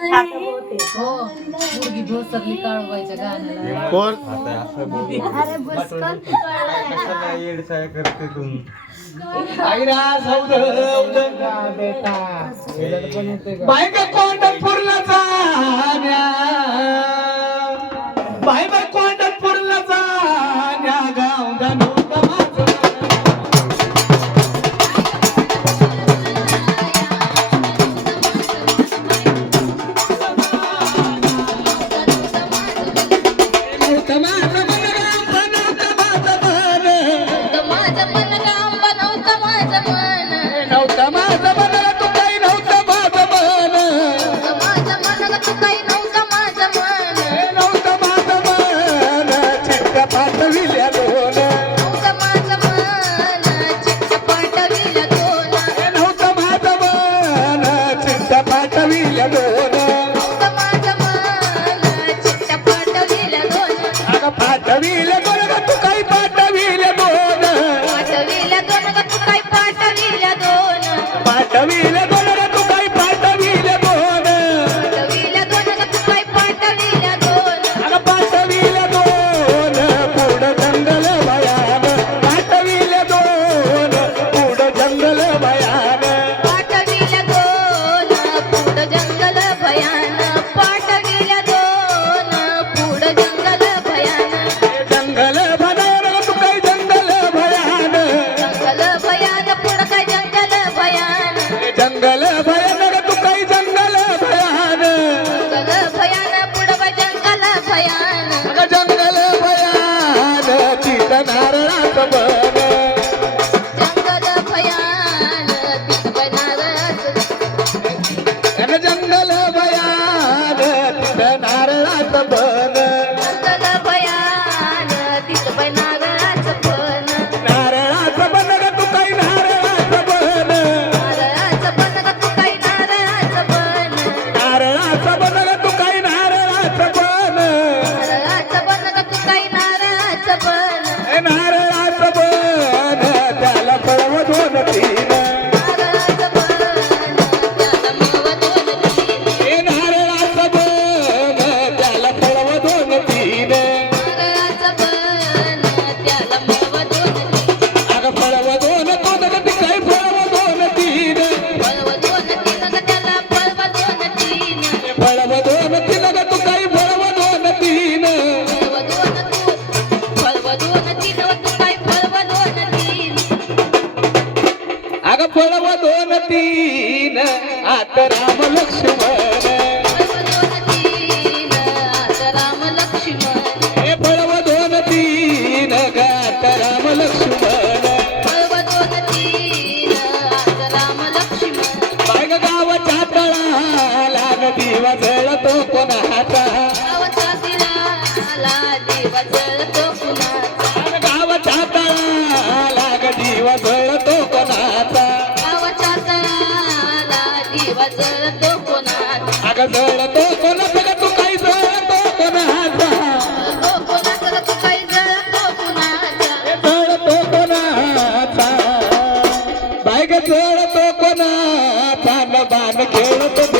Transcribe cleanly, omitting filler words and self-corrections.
हो मुलगी भोसरली काळवायच्या गाण्याला कोण अरे भोसकर करते तू बायका कोंडपूरला जाण्या बायका कोंडपूरला जाण्या गाव धनु फळव दोन तीन आता राम लक्ष्मण हे फळव दोन तीन गात राम लक्ष्मण बायग गावाच्या तळाला दिवा जळतो कोणाचा गावाच्या तळाला दिवा जळतो कोणाचा अगं जळतो कोणाचा का तू काही जळतो कोणाचा जळतो कोणाचा बायग जळतो कोणाचा न बाण खेळतो